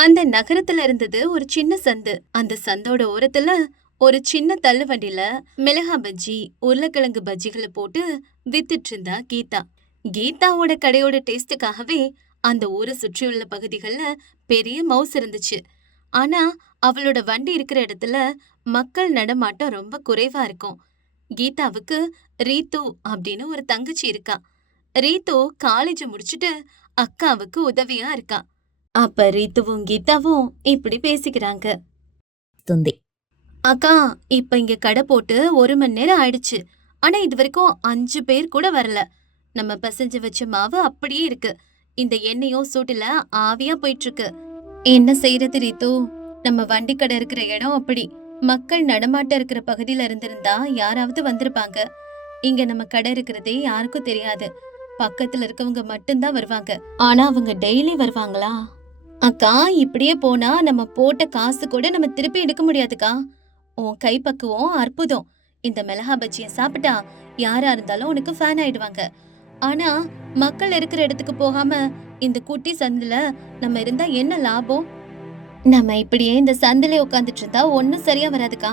அந்த நகரத்துல இருந்தது ஒரு சின்ன சந்து. அந்த சந்தோட ஓரத்துல ஒரு சின்ன தள்ளு வண்டியில மிளகா பஜ்ஜி, உருளைக்கிழங்கு பஜ்ஜிகளை போட்டு வித்துட்டு இருந்தா கீதா. கீதாவோட கடையோட டேஸ்டுக்காகவே அந்த ஊரை சுற்றியுள்ள பகுதிகள்ல பெரிய மவுஸ் இருந்துச்சு. ஆனா அவளோட வண்டி இருக்கிற இடத்துல மக்கள் நடமாட்டம் ரொம்ப குறைவா இருக்கும். கீதாவுக்கு ரீத்து அப்படின்னு ஒரு தங்கச்சி இருக்கா. ரீத்து காலேஜ் முடிச்சுட்டு அக்காவுக்கு உதவியா இருக்கா. அப்ப ரீத்துவும் கீதாவும் இப்படி பேசிக்கிறாங்க. துந்தி அக்கா, இப்ப இங்க கடை போட்டு 1 மணி நேரம் ஆயிடுச்சு. ஆனா இது வரைக்கும் 5 பேர் கூட வரல. நம்ம பிசைஞ்சு வச்ச மாவு அப்படியே இருக்கு. இந்த எண்ணெயும் சூட்டுல ஆவியா போயிட்டு இருக்கு. என்ன செய்யறது ரீத்து? நம்ம வண்டி கடை இருக்கிற இடம் அப்படி. மக்கள் நடமாட்டம் இருக்கிற பகுதியில இருந்திருந்தா யாராவது வந்திருப்பாங்க. இங்க நம்ம கடை இருக்கிறதே யாருக்கும் தெரியாது. பக்கத்துல இருக்கவங்க மட்டும்தான் வருவாங்க. ஆனா அவங்க டெய்லி வருவாங்களா? அக்கா, இப்படியே போனா நம்ம போட்ட காசு கூட நம்ம திருப்பி எடுக்க முடியாதுக்கா. உன் கைப்பக்குவம் அற்புதம். இந்த மிளகா பஜ்ஜிய சாப்பிட்டா யாரா இருந்தாலும் உனக்கு ஃபேன் ஆயிடுவாங்க. ஆனா மக்கள் இருக்கிற இடத்துக்கு போகாம இந்த குட்டி சந்துல நம்ம இருந்தா என்ன லாபம்? நம்ம இப்படியே இந்த சந்திலே உட்காந்துட்டு இருந்தா ஒன்னும் சரியா வராதுக்கா.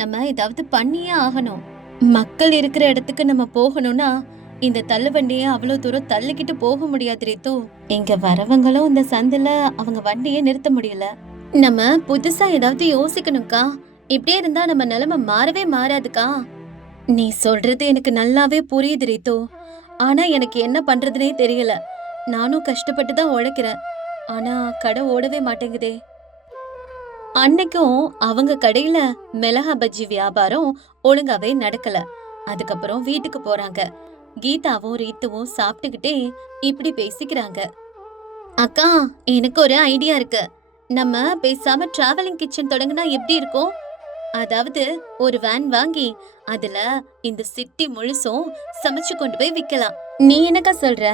நம்ம ஏதாவது பண்ணியே ஆகணும். மக்கள் இருக்கிற இடத்துக்கு நம்ம போகணும்னா இந்த தள்ளுவண்டியை அவ்வளவு தூரம் தள்ளிக்கிட்டு போக முடியாது ரீத்து. இங்க வரவங்களும் இந்த சந்துல அவங்க வண்டியை நிறுத்த முடியல. நம்ம புதுசா ஏதாவது யோசிக்கணும்க்கா. இப்படியே இருந்தா நம்ம நிலைமை மாறவே மாறாதுக்கா. நீ சொல்றது எனக்கு நல்லாவே புரியுது ரீத்து. ஆனா எனக்கு என்ன பண்றதுனே தெரியல. நானும் கஷ்டப்பட்டு தான் உழைக்கிறேன். ஆனா கடை ஓடவே மாட்டேங்குதே. அன்னைக்கும் அவங்க கடையில மிளகா பஜ்ஜி வியாபாரம் ஒழுங்காவே நடக்கல. அதுக்கப்புறம் வீட்டுக்கு போறாங்க. கீதாவும் ரீத்துவும் சாப்பிட்டுக்கிட்டே இப்படி பேசிக்கிறாங்க. அக்கா, எனக்கு ஒரு ஐடியா இருக்கு. நம்ம பேசாம டிராவலிங் கிச்சன் தொடங்கினா எப்படி இருக்கும்? அதாவது ஒரு வேன் வாங்கி அதுல இந்த சிட்டி முழுசும் சமைச்சு கொண்டு போய் விக்கலாம். நீ என்னக்கா சொல்ற?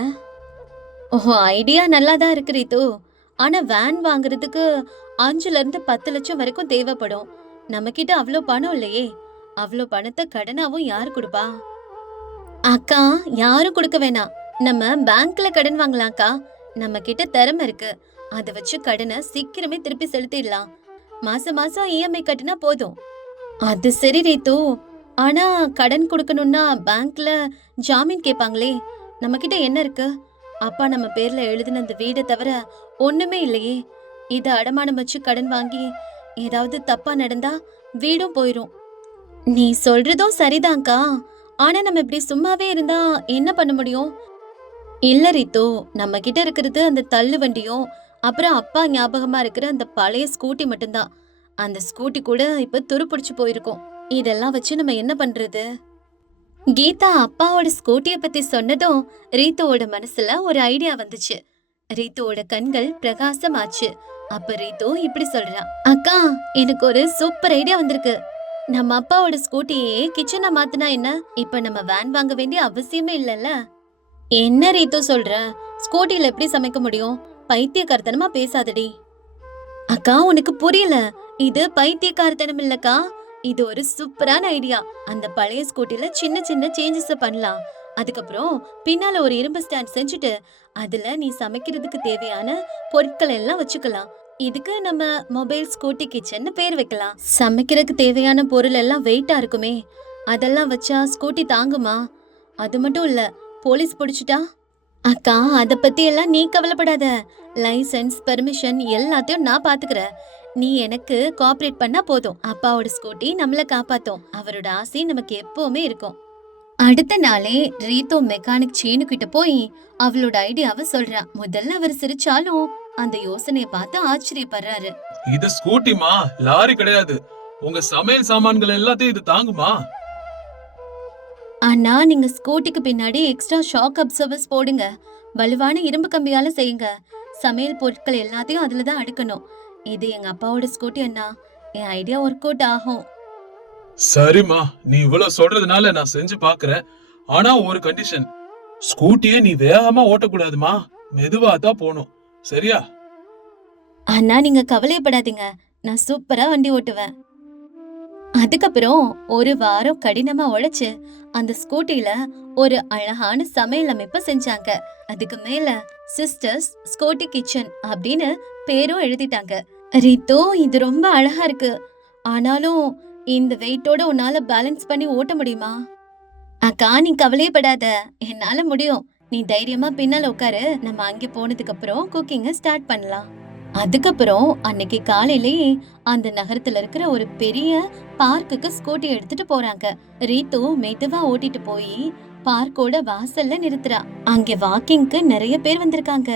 ஓஹோ, ஐடியா நல்லாதான் இருக்கு ரீத்து. ஆனா வேன் வாங்குறதுக்கு 5ல இருந்து 10 லட்சம் வரைக்கும் தேவைப்படும். நம்ம கிட்ட அவ்வளோ பணம் இல்லையே. அவ்வளோ பணத்தை கடனாவும் யாரு கொடுப்பா? அக்கா, யாரும் கொடுக்க வேணாம். நம்ம பேங்க்ல கடன் வாங்கலாம்க்கா. நம்ம கிட்ட திறமை இருக்கு. அத வச்சு கடனை சீக்கிரமே திருப்பி செலுத்திடலாம். மாசம் மாசம் இஎம்ஐ கட்டினா போதும். அது சரி ரீத்து. ஆனா கடன் கொடுக்கணும்னா பேங்க்ல ஜாமீன் கேட்பாங்களே. நம்ம கிட்ட என்ன இருக்கு? அப்பா நம்ம பேர்ல எழுதின அந்த வீடை தவிர ஒண்ணுமே இல்லையே. இத அடமானம் வச்சு கடன் வாங்கி ஏதாவது தப்பா நடந்தா வீடும் போயிரும். நீ சொல்றதும் சரிதான்க்கா. ஆனா நம்ம இப்படி சும்மாவே இருந்தா என்ன பண்ண முடியும்? இல்ல ரீத்து, நம்ம கிட்ட இருக்கிறது அந்த தள்ளு வண்டியும் அப்புறம் அப்பா ஞாபகமா இருக்கிற அந்த பழைய ஸ்கூட்டி மட்டும்தான். அந்த ஸ்கூட்டி கூட இப்ப துருப்பிடிச்சு போயிருக்கும். இதெல்லாம் வச்சு நம்ம என்ன பண்றது? கீதா அப்பாவோட ஸ்கூட்டிய பத்தி சொன்னதும் ரீத்துவோட மனசுல ஒரு ஐடியா வந்துச்சு. ரீத்துவோட கண்கள் பிரகாசமாச்சு. அப்ப ரீத்து இப்படி சொல்றா. அக்கா, எனக்கு ஒரு சூப்பர் ஐடியா வந்திருக்கு. நம்ம அப்பாவோட ஸ்கூட்டியே கிச்சனா மாத்தினா என்ன? இப்ப நம்ம வேன் வாங்க வேண்டிய அவசியமே இல்லல்ல. என்ன ரீத்து சொல்ற? ஸ்கூட்டில எப்படி சமைக்க முடியும்? பைத்தியக்காரத்தனமா பேசாதடி. அக்கா, உனக்கு புரியல. இது பைத்தியக்காரத்தனம் இல்லக்கா. இது ஒரு சூப்பரான ஐடியா. அந்த பழைய ஸ்கூட்டில சின்ன சின்ன சேஞ்சஸ் பண்ணலாம். அதுக்கப்புறம் பின்னால ஒரு இரும்பு ஸ்டாண்ட் செஞ்சுட்டு அதுல நீ சமைக்கிறதுக்கு தேவையான பொருட்கள் எல்லாம் வச்சுக்கலாம். இதுக்கு நம்ம மொபைல் ஸ்கூட்டி கிச்சன்னு பேர் வைக்கலாம். சமைக்கிறதுக்கு தேவையான பொருள் எல்லாம் வெயிட்டா இருக்குமே. அதெல்லாம் வச்சா ஸ்கூட்டி தாங்குமா? அது மட்டும் இல்ல, போலீஸ் பிடிச்சிட்டா? அக்கா, அத பத்தி எல்லாம் நீ கவலைப்படாத. லைசென்ஸ், பெர்மிஷன் எல்லாத்தையும் நான் பாத்துக்கிறேன். நீ எனக்கு கோஆபரேட் பண்ணா போதும். அப்பாவோட ஸ்கூட்டி நம்மள காப்பாத்தும். அவரோட ஆசை நமக்கு எப்பவுமே இருக்கும். அடுத்த நாளே ரீத்து மெக்கானிக் சீனு கிட்ட போய் அவளோட ஐடியாவை சொல்றா. முதல்ல அவர் சிரிச்சாலும் அந்த யோசனைய பார்த்து ஆச்சரியப்படுறாரு. இது ஸ்கூட்டிமா, லாரி கிடையாது. உங்க சமையல் சாமான்கள் எல்லாத்தையும் இது தாங்குமா? ஆனா நீங்க ஸ்கூட்டிக்கு பின்னாடி எக்ஸ்ட்ரா ஷாக் அப்சர்வர்ஸ் போடுங்க. வலுவான இரும்பு கம்பியால செய்யுங்க. சமையல் பொருட்கள் எல்லாத்தையும் அதுலதான் அடுக்கணும். இது எங்க அப்பாவோட ஸ்கூட்டி அண்ணா. என் ஐடியா ஒர்க் அவுட் ஆகும். சரிம்மா, நீ இவ்வளவு சொல்றதுனால நான் செஞ்சு பாக்குறேன். ஆனா ஒரு கண்டிஷன். ஸ்கூட்டியை நீ வேகமா ஓட்டக்கூடாதுமா. மெதுவா தான் போகணும். சரியா? அண்ணா, நீங்க கவலைப்படாதீங்க. நான் சூப்பரா வண்டி ஓட்டுவேன். அதுக்கப்புறம் ஒரு வாரம் கடினமா உழைச்சு அந்த ஸ்கூட்டில ஒரு அழகான சமையல் அமைப்பை செஞ்சாங்க. அதுக்கு மேல சிஸ்டர்ஸ் ஸ்கூட்டி கிச்சன் அப்படின்னு பேரும் எழுதிட்டாங்க. ரித்து, இது ரொம்ப அழகா இருக்கு. ஆனாலும் இந்த வெயிட்டோட உன்னால பேலன்ஸ் பண்ணி ஓட்ட முடியுமா? அக்கா, நீ கவலையப்படாத, என்னால முடியும். நீ தைரியமா பின்னால உட்காரு. நம்ம அங்க போனதுக்கு அப்புறம் குக்கிங்க ஸ்டார்ட் பண்ணலாம். அதுக்கப்புறம் அன்னைக்கு காலையிலேயே அந்த நகரத்துல இருக்கிற ஒரு பெரிய பார்க்குக்கு ஸ்கூட்டி எடுத்துட்டு போறாங்க. ரீத்து மெதுவா ஓட்டிட்டு போய் பார்க்கோட வாசல்ல நிறுத்துறா. அங்க வாக்கிங்க்கு நிறைய பேர் வந்திருக்காங்க.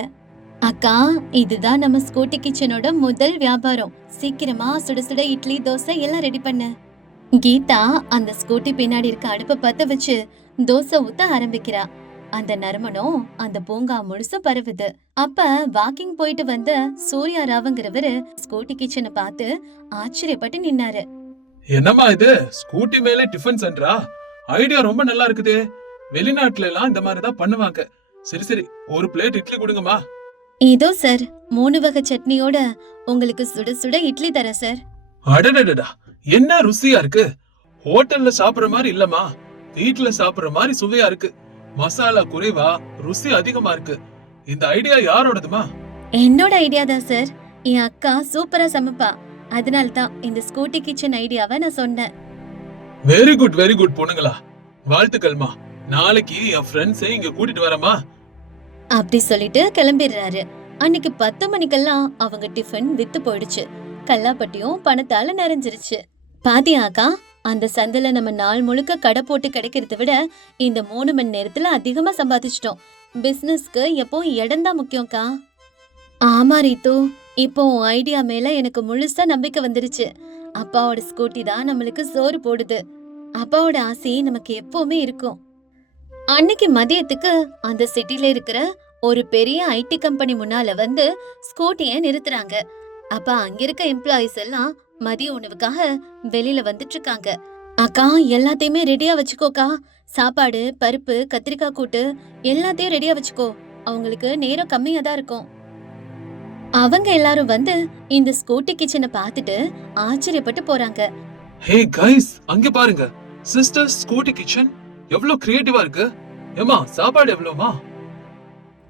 அக்கா, இதுதான் நம்ம ஸ்கூட்டி கிச்சனோட முதல் வியாபாரம். சீக்கிரமா சுட சுட இட்லி, தோசை எல்லாம் ரெடி பண்ணு. கீதா அந்த ஸ்கூட்டி பின்னாடி இருக்க அடுப்ப பத்த வச்சு தோசை ஊத்த ஆரம்பிக்கிறா. அந்த நறுமணம் அந்த பூங்கா முழுசும் பரவுது. அப்ப வாக்கிங் போயிட்டு வந்த சூர்யா ராவுங்கிறவரு ஸ்கூட்டி கிச்சனை பார்த்து ஆச்சரியப்பட்டு நின்னாரு. என்னம்மா இது, ஸ்கூட்டி மேலே டிஃபன் சென்டரா? ஐடியா ரொம்ப நல்லா இருக்குதே. வெளிநாட்டுல எல்லாம் இந்த மாதிரி தான் பண்ணுவாங்க. சரி சரி, ஒரு பிளேட் இட்லி கொடுங்கம்மா. இதோ சார், 3 வகை சட்னியோட உங்களுக்கு சுட சுட இட்லி தரேன் சார். அடடடடா, என்ன ருசியா இருக்கு. ஹோட்டல்ல சாப்பிடுற மாதிரி இல்லம்மா, வீட்டுல சாப்பிடுற மாதிரி சுவையா இருக்கு. மசாலா குறைவா, ருசி அதிகமா இருக்கு. இந்த ஐடியா யாரோடதுமா? என்னோட ஐடியா தான் சார். என் அக்கா சூப்பரா சமைப்பா. அதனால தான் இந்த ஸ்கூட்டி கிச்சன் ஐடியாவை நான் சொன்னேன். வெரி குட் பொண்ணுங்களா, வாழ்த்துக்கள்மா. நாளைக்கு என் ஃப்ரெண்ட்ஸை இங்க கூட்டிட்டு வரமா. அப்படி சொல்லிட்டு கிளம்பிடுறாரு. அன்னைக்கு 10 மணிக்கெல்லாம் அவங்க டிஃபன் வித்து போயிடுச்சு. கல்லாப்பட்டியும் பணத்தால நிறைஞ்சிருச்சு. பாத்தியாக்கா, அந்த சந்தையில நம்ம நாள் முழுக்க கடை போட்டு கிடைக்கிறத விட இந்த 3 மணி நேரத்துல அதிகமா சம்பாதிச்சிட்டோம். பிசினஸ்க்கு எப்போ இடம் தான் முக்கியம்க்கா. ஆமா ரீத்து, இப்போ உன் ஐடியா மேல எனக்கு முழுசா நம்பிக்கை வந்துருச்சு. அப்பாவோட ஸ்கூட்டி தான் நம்மளுக்கு சோறு போடுது. அப்பாவோட ஆசை நமக்கு எப்பவுமே இருக்கும். அன்னைக்கு மதியத்துக்கு அந்த சிட்டில இருக்கிற ஒரு பெரிய ஐடி கம்பெனி முன்னால வந்து ஸ்கூட்டிய நிறுத்துறாங்க. அப்ப அங்க இருக்க எம்ப்ளாயிஸ் எல்லாம் மதிய உணவுக்காக வெளியில வந்துட்டு இருக்காங்க. அக்கா, எல்லாத்தையுமே ரெடியா வச்சுக்கோக்கா. சாப்பாடு, பருப்பு, கத்திரிக்காய் கூட்டு எல்லாத்தையும் ரெடியா வச்சுக்கோ. அவங்களுக்கு நேரம் கம்மியா தான் இருக்கும். அவங்க எல்லாரும் வந்து இந்த ஸ்கூட்டி கிச்சனை பார்த்துட்டு ஆச்சரியப்பட்டு போறாங்க. ஹே கைஸ், அங்க பாருங்க, சிஸ்டர் ஸ்கூட்டி கிச்சன் எவ்வளவு கிரியேட்டிவா இருக்கு. ஏமா, சாப்பாடு எவ்வளவுமா?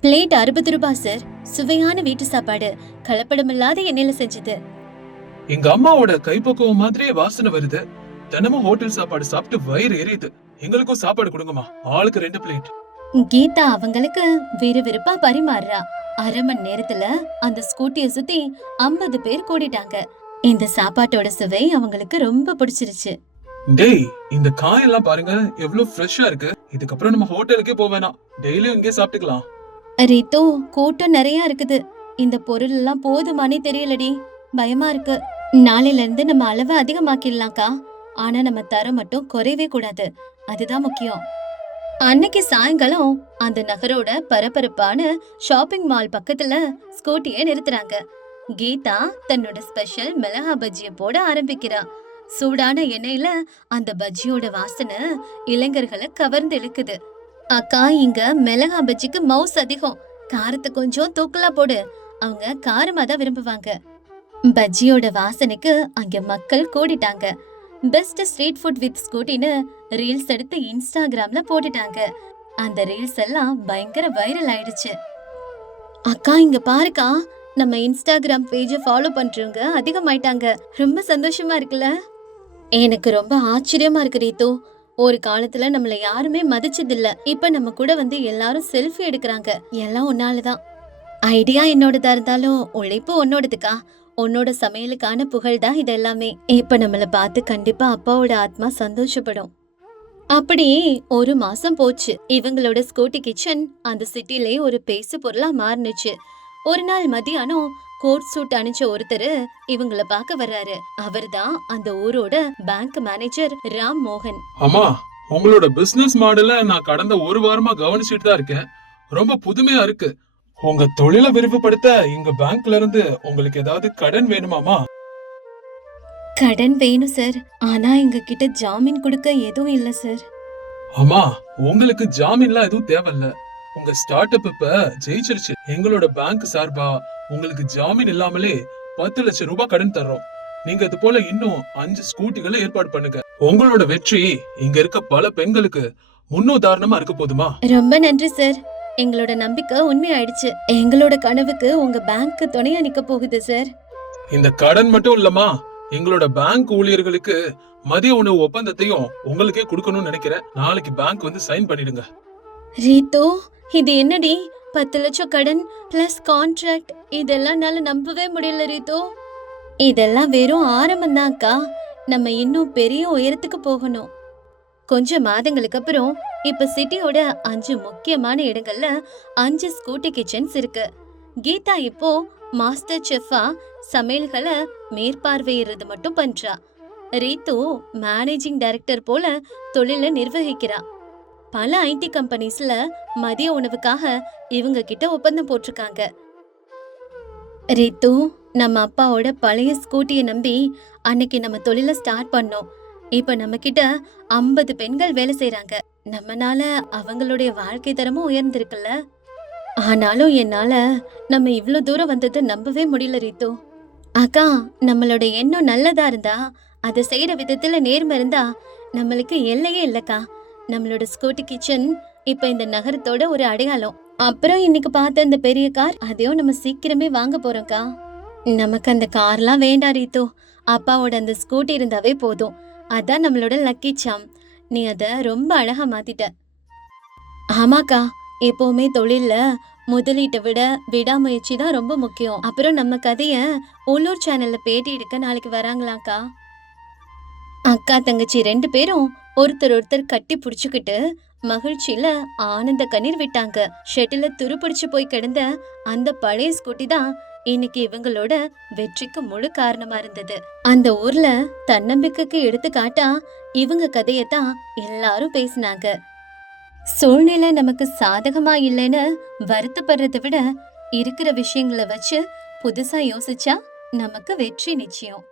பிளேட் 60 ரூபாய் சார். சுவையான வீட்டு சாப்பாடு, கலப்படமில்லாத எண்ணெயில செஞ்சது. எங்க அம்மாவோட கைப்பக்குவம் மாதிரியே வாசனை வருது. தினமும் ஹோட்டல் சாப்பாடு சாப்பிட்டு வயிறு எரியுது. எங்களுக்கும் சாப்பாடு கொடுங்கம்மா, ஆளுக்கு 2 பிளேட். கீதா அவங்களுக்கு விறுவிறுப்பா பரிமாறுறா. 1/2 மணி நேரத்துல அந்த ஸ்கூட்டிய சுத்தி 50 பேர் கூடிட்டாங்க. இந்த சாப்பாட்டோட சுவை அவங்களுக்கு ரொம்ப பிடிச்சிருச்சு. டேய், இந்த காயெல்லாம் பாருங்க எவ்வளவு ஃப்ரெஷ்ஷா இருக்கு. இதுக்கப்புறம் நம்ம ஹோட்டலுக்கே போக வேணாம், டெய்லியும் இங்கே சாப்பிட்டுக்கலாம். ரீத்து, கூட்டம் நிறைய இருக்குது. இந்த பொருள் எல்லாம் போதுமானே தெரியலடி, பயமா இருக்கு. நாளையில இருந்து நம்ம அளவை அதிகமாக்கிடலாம்க்கா. ஆனா நம்ம தரம் மட்டும் குறையவே கூடாது, அதுதான் முக்கியம். அன்னைக்கு சாயங்காலம் அந்த நகரோட பரபரப்பான ஷாப்பிங் மால் பக்கத்துல ஸ்கூட்டிய நிறுத்துறாங்க. கீதா தன்னோட ஸ்பெஷல் மிளகா பஜ்ஜிய போட ஆரம்பிக்கிறா. சூடான எண்ணெயில அந்த பஜ்ஜியோட வாசனை இளைஞர்களை கவர்ந்து இழுக்குது. அக்கா, இங்க மிளகா பஜ்ஜிக்கு மவுஸ் அதிகம், காரத்தை கொஞ்சம் தூக்கலா போடு. அவங்க காரமா தான் விரும்புவாங்க. பஜ்ஜியோட வாசனைக்கு அங்க மக்கள் கூடிட்டாங்க. பெஸ்ட் ஸ்ட்ரீட் ஃபுட் வித் ஸ்கூட்டின்னு ரீல்ஸ் எடுத்து இன்ஸ்டாகிராம்ல போட்டுட்டாங்க. அந்த ரீல்ஸ் எல்லாம் பயங்கர வைரல் ஆயிடுச்சு. அக்கா, இங்க பாருக்கா, நம்ம இன்ஸ்டாகிராம் பேஜை ஃபாலோ பண்றவங்க அதிகமாயிட்டாங்க. ரொம்ப சந்தோஷமா இருக்குல்ல? எனக்கு ரொம்ப ஆச்சரியமா இருக்கு ரீத்து. ஒரு காலத்துல நம்மள யாருமே மதிச்சதில்ல. இப்ப நம்ம கூட வந்து எல்லாரும் செல்ஃபி எடுக்கிறாங்க. எல்லாம் உன்னாலதான். ஐடியா என்னோடதா இருந்தாலும் உழைப்பு உன்னோடதுக்கா. உன்னோட சமையலுக்கான புகழ் தான் இது எல்லாமே. இப்ப நம்மள பார்த்து கண்டிப்பா அப்பாவோட ஆத்மா சந்தோஷப்படும். அப்படியே 1 மாசம் போச்சு. இவங்களோட ஸ்கூட்டி கிச்சன் அந்த சிட்டிலே ஒரு பேசு பொருளா மாறுனுச்சு. ஒரு நாள் மதியானம் கோட் சூட் அணிஞ்ச ஒருத்தர் இவங்கள பார்க்க வர்றாரு. அவர்தான் அந்த ஊரோட பேங்க் மேனேஜர் ராம் மோகன். அம்மா, உங்களோட பிசினஸ் மாடலை நான் கடந்த 1 வாரமா கவனிச்சுட்டு தான் இருக்கேன். ரொம்ப புதுமையா இருக்கு. உங்க தொழிலை விரிவுபடுத்த எங்க பேங்க்ல இருந்து உங்களுக்கு ஏதாவது கடன் வேணுமாமா? கடன் வேணும் சார், ஆனா எங்க கிட்ட ஜாமீன் கொடுக்க எதுவும் இல்ல சார். அம்மா, உங்களுக்கு ஜாமீன்லாம் எதுவும் தேவையில்ல. உங்க ஸ்டார்ட் அப் இப்ப ஜெயிச்சிருச்சு. எங்களோட பேங்க் சார்பா உங்களுக்கு ஜாமீன் இல்லாமலே 10 லட்சம் ரூபாய் கடன் தர்றோம். நீங்க இது போல இன்னும் 5 ஸ்கூட்டிகளை ஏற்பாடு பண்ணுங்க. உங்களோட வெற்றி இங்க இருக்க பல பெண்களுக்கு முன்னுதாரணமா இருக்க போதுமா? ரொம்ப நன்றி சார். எங்களோட நம்பிக்கை உண்மையாயிடுச்சு. எங்களோட கனவுக்கு உங்க பேங்க் துணையா நிக்க போகுது சார். இந்த கடன் மட்டும் இல்லம்மா, எங்களோட பேங்க் ஊழியர்களுக்கு மதிய உணவு ஒப்பந்தத்தையும் உங்களுக்கே கொடுக்கணும்னு நினைக்கிறேன். நாளைக்கு பேங்க் வந்து சைன் பண்ணிடுங்க. ரீத்து, இது என்னடி 10 லட்சம் கடன் பிளஸ் கான்ட்ராக்ட், இதெல்லாம் என்னால நம்பவே முடியல ரீத்து. இதெல்லாம் வெறும் ஆரம்பம்தான்க்கா. நம்ம இன்னும் பெரிய உயரத்துக்கு போகணும். கொஞ்ச மாதங்களுக்கு அப்புறம் இப்ப சிட்டியோட 5 முக்கியமான இடங்கள்ல 5 ஸ்கூட்டி கிச்சன்ஸ் இருக்கு. கீதா இப்போ மாஸ்டர் செஃப்பா சமையல்களை மேற்பார்வையிடுறது மட்டும் பண்றா. ரீத்து மேனேஜிங் டைரக்டர் போல தொழில நிர்வகிக்கிறா. பல ஐடி கம்பெனிஸ்ல மதிய உணவுக்காக இவங்க கிட்ட ஒப்பந்தம் போட்டிருக்காங்க. ரீத்து, நம்ம அப்பாவோட பழைய ஸ்கூட்டியை நம்பி அன்னைக்கு நம்ம தொழில ஸ்டார்ட் பண்ணோம். இப்ப நம்ம கிட்ட 50 பெண்கள் வேலை செய்யறாங்க. நம்மனால அவங்களுடைய வாழ்க்கை தரமும் உயர்ந்திருக்குல்ல. ஆனாலும் என்னால நம்ம இவ்ளோ தூரம் வந்தது நம்பவே முடியல ரீத்து. அக்கா, நம்மளோட எண்ணம் நல்லதா இருந்தா, அதை செய்யற விதத்துல நேர்மை இருந்தா நம்மளுக்கு எல்லையே இல்லக்கா. நம்மளோட ஸ்கூட்டி கிச்சன் இப்ப இந்த நகரத்தோட ஒரு அடையாளம். அப்புறம் இன்னைக்கு பார்த்த இந்த பெரிய கார், அதையும் நம்ம சீக்கிரமே வாங்க போறோம்க்கா. நமக்கு அந்த கார்லாம் வேண்டாம் ரீத்து. அப்பாவோட அந்த ஸ்கூட்டி இருந்தாவே போதும். அதான் நம்மளோட லக்கி சாம். நீ அத ரொம்ப அழகா மாத்திட்ட. ஆமாக்கா, எப்பவுமே தொழில்ல முதலீட்டை விட விடாமுயற்சி தான் ரொம்ப முக்கியம். அப்புறம் நம்ம கதைய உள்ளூர் சேனல்ல பேட்டி எடுக்க நாளைக்கு வராங்களாக்கா. அக்கா தங்கச்சி 2 பேரும் ஒருத்தர் கட்டி புடிச்சுக்கிட்டு மகிழ்ச்சியில ஆனந்த கண்ணீர் விட்டாங்க. ஷெட்டில துருப்பிடிச்சு போய் கிடந்த அந்த பழைய ஸ்கூட்டி தான் இன்னைக்கு இவங்களோட வெற்றிக்கு முழு காரணமா இருந்தது. அந்த ஊர்ல தன்னம்பிக்கைக்கு எடுத்துக்காட்டா இவங்க கதையத்தான் எல்லாரும் பேசினாங்க. சூழ்நிலை நமக்கு சாதகமா இல்லைன்னு வருத்தப்படுறதை விட இருக்கிற விஷயங்களை வச்சு புதுசா யோசிச்சா நமக்கு வெற்றி நிச்சயம்.